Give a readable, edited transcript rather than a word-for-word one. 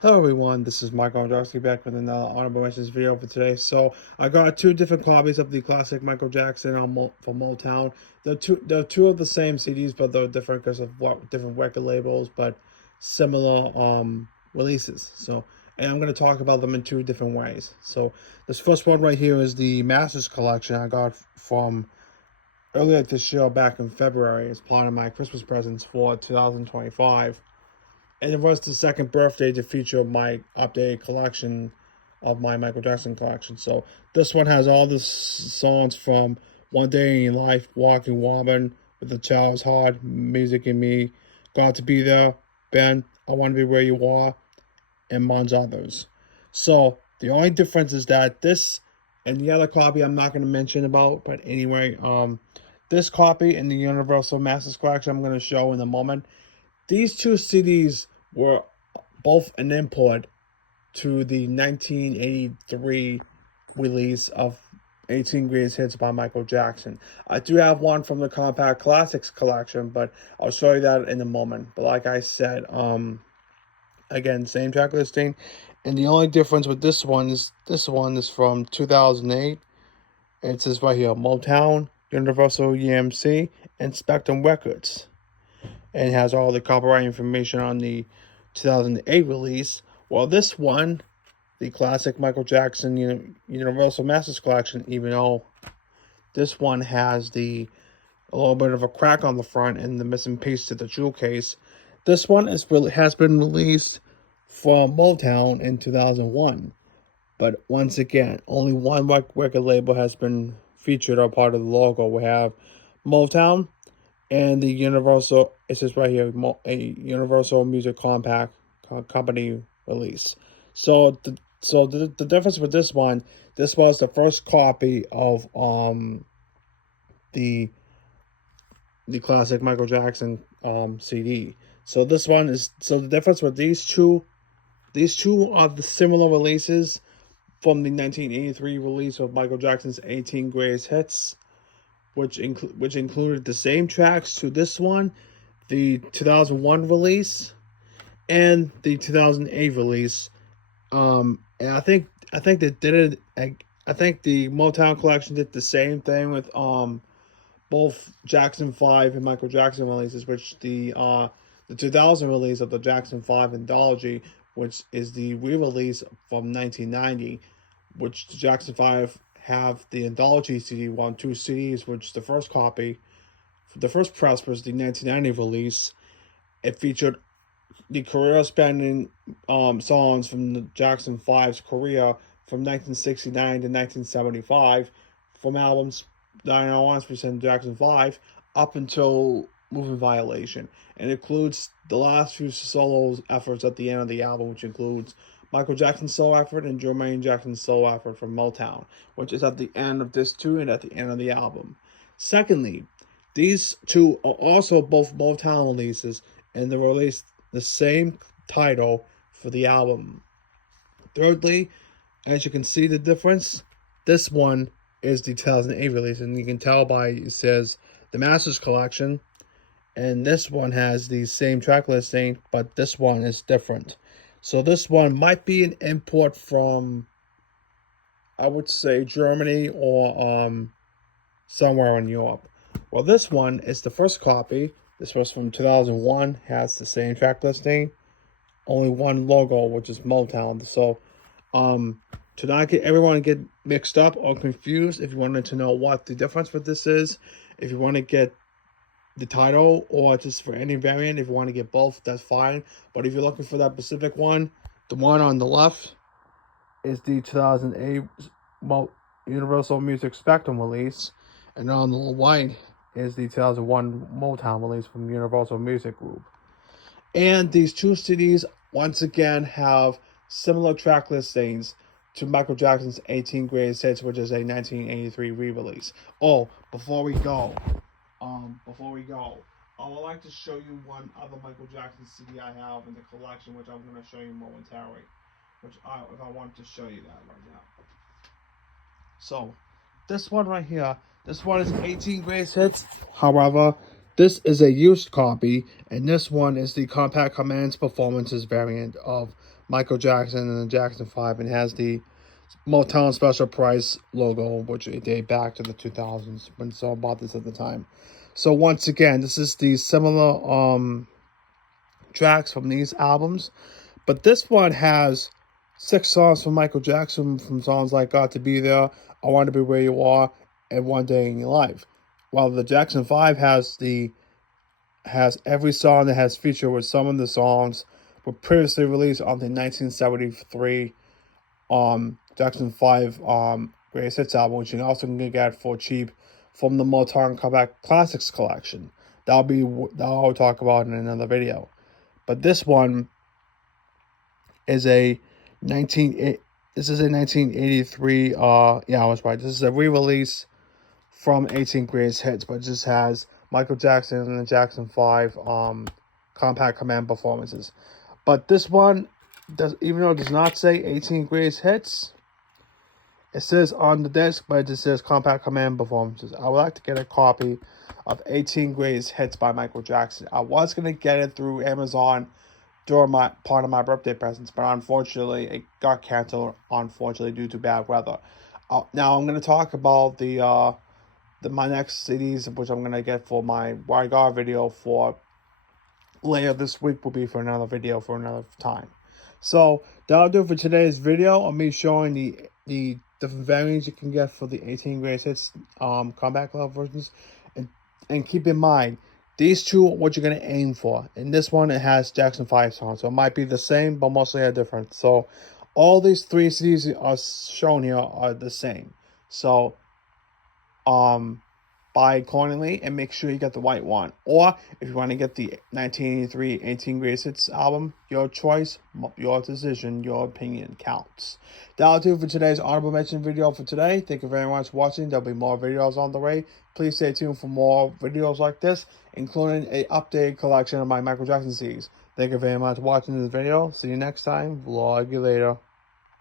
Hello everyone, this is Michael Androsky back with another honorable mentions video for today. So I got two different copies of the classic Michael Jackson from Motown. They're two of the same CDs, but they're different because of different record labels, but similar releases. And I'm going to talk about them in two different ways. So this first one right here is the Masters collection I got from earlier this year, back in February, as part of my Christmas presents for 2025. And it was the second birthday to feature my updated collection of my Michael Jackson collection. So this one has all the songs from One Day in Life, Walking Woman, With the Child's Heart, Music in Me, Got to Be There, Ben, I Want to Be Where You Are, and among others. So the only difference is that this and the other copy I'm not going to mention about, but anyway, this copy in the Universal Masters collection I'm going to show in a moment. These two CDs were both an import to the 1983 release of 18 Greatest Hits by Michael Jackson. I do have one from the Compact Classics collection, but I'll show you that in a moment. But like I said, again, same track listing. And the only difference with this one is from 2008. It says right here, Motown, Universal EMC, and Spectrum Records. And has all the copyright information on the 2008 release. Well, this one, the classic Michael Jackson Universal Masters collection, even though this one has a little bit of a crack on the front and the missing piece to the jewel case, this one has been released from Motown in 2001. But once again, only one record label has been featured or part of the logo. We have Motown and the Universal, it says right here, a Universal Music Compact Company release. So the difference with this one, this was the first copy of the classic Michael Jackson CD. So this one is, so the difference with these two are the similar releases from the 1983 release of Michael Jackson's 18 Greatest Hits, which included the same tracks to this one, the 2001 release, and the 2008 release. And I think they did it. I think the Motown collection did the same thing with both Jackson 5 and Michael Jackson releases, which the 2000 release of the Jackson 5 anthology, which is the re-release from 1990, which the Jackson 5 have the anthology CD, two CDs, which the first copy, the first press was the 1990 release. It featured the career-spanning songs from the Jackson 5's career from 1969 to 1975, from albums 91% Jackson 5 up until Moving Violation. And it includes the last few solo efforts at the end of the album, which includes Michael Jackson's solo effort and Jermaine Jackson's solo effort from Motown, which is at the end of this too and at the end of the album. Secondly, these two are also both Motown releases, and they released the same title for the album. Thirdly, as you can see the difference, this one is the 2008 release, and you can tell by it says the Masters Collection, and this one has the same track listing, but this one is different. So this one might be an import from, I would say, Germany or somewhere in Europe. Well, this one is the first copy. This was from 2001, has the same track listing, only one logo, which is Motown. So to not get everyone get mixed up or confused, if you wanted to know what the difference with this is, if you want to get the title or just for any variant, if you want to get both, that's fine. But if you're looking for that specific one, the one on the left is the 2008 Universal Music Spectrum release, and on the right is the 2001 Motown release from Universal Music Group. And these two CDs once again have similar track listings to Michael Jackson's 18 Greatest Hits, which is a 1983 re-release. Oh, before we go, I would like to show you one other Michael Jackson CD I have in the collection, which I'm going to show you momentarily. If I want to show you that right now. So, this one right here, this one is 18 Greatest Hits. However, this is a used copy, and this one is the Compact Commands Performances variant of Michael Jackson and the Jackson 5, and has the Motown Special Price logo, which date back to the 2000s when someone bought this at the time. So once again, this is the similar tracks from these albums, but this one has 6 songs from Michael Jackson, from songs like Got to Be There, I Want to Be Where You Are, and One Day in Your Life. While the Jackson 5 has every song that has featured with some of the songs were previously released on the 1973 Jackson 5 Greatest Hits album, which you can also get for cheap from the Motown Comeback Classics collection. I'll talk about in another video. But this one is a 1983 I was right. This is a re-release from 18 Greatest Hits, but it just has Michael Jackson and the Jackson 5 Compact Command performances. But this one even though it does not say 18 Greatest Hits, it says on the disc, but it just says Compact Command performances. I would like to get a copy of 18 Greatest Hits by Michael Jackson. I was gonna get it through Amazon during part of my birthday presents, but unfortunately it got canceled. Unfortunately, due to bad weather. Now I'm gonna talk about my next CDs, which I'm gonna get for my What I Got video for later this week. Will be for another video for another time. So that'll do it for today's video of me showing the different variants you can get for the 18 Greatest Hits Comeback Club versions, and keep in mind these two are what you're gonna aim for. In this one, it has Jackson 5 songs, so it might be the same, but mostly are different. So all these 3 CDs are shown here are the same. So buy accordingly and make sure you get the white one. Or if you want to get the 1983 18 Greatest Hits album, your choice, your decision, your opinion counts. That'll do for today's honorable mention video for today. Thank you very much for watching. There'll be more videos on the way. Please stay tuned for more videos like this, including a updated collection of my Michael Jackson CDs. Thank you very much for watching this video. See you next time. Vlog you later.